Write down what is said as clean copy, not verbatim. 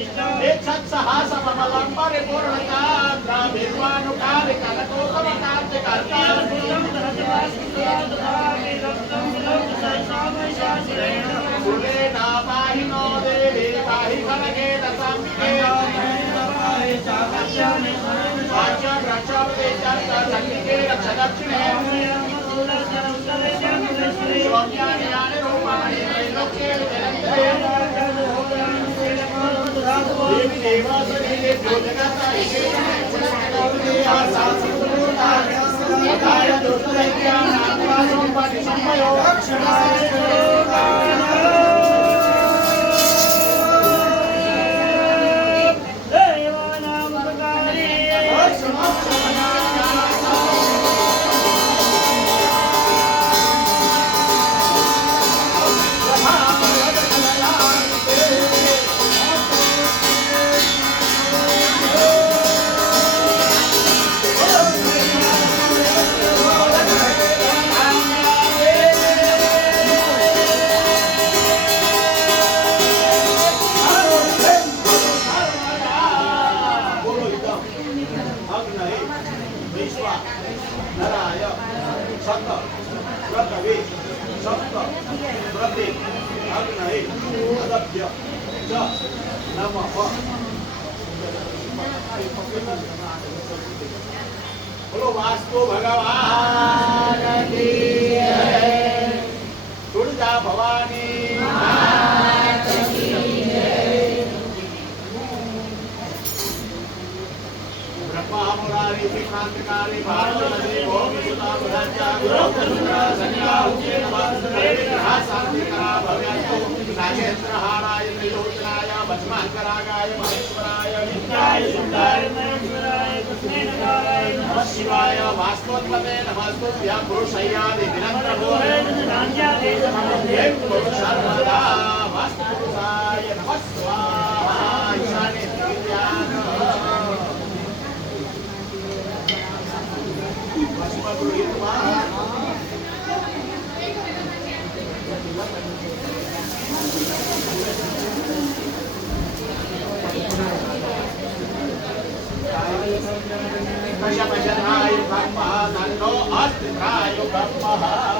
Sahasa mamalang paripurnakan Birwanu kali kanatutamakan Jakarta Sulena pahino devi pahikanake dasambike Vajan rachavate janta sangike rakshadakshine Swamyani yani rupani loke Devi devasani devyo jagata Adaya dustarikya nāmvāsam patisampayo बोलो वास्तु भगवान की जय दुर्गा भवानी ब्रह्मा मुरारी विक्रांतकारी भारती भोगी सुता बुधाचा गुरुकृष्ण संज्ञा उच्चे नमः शांतिकरा भव्यास्तु नागेंद्र हाराय त्रिलोचनाय भस्मांकरागाय महेश्वराय नित्याय सुंदराय महेश्वराय कृष्णेन्द्राय नमः शिवाय वास्तवत्वते नमस्तुभ्यं पुरुषय्यादि विनम्रभूरे नान्यादि समन्वे पुरुषर्वदा वास्तुपुरुषाय नमः स्वाहा ईशाने विद्यान Pajanayo Brahma Nando Astitrayo Brahma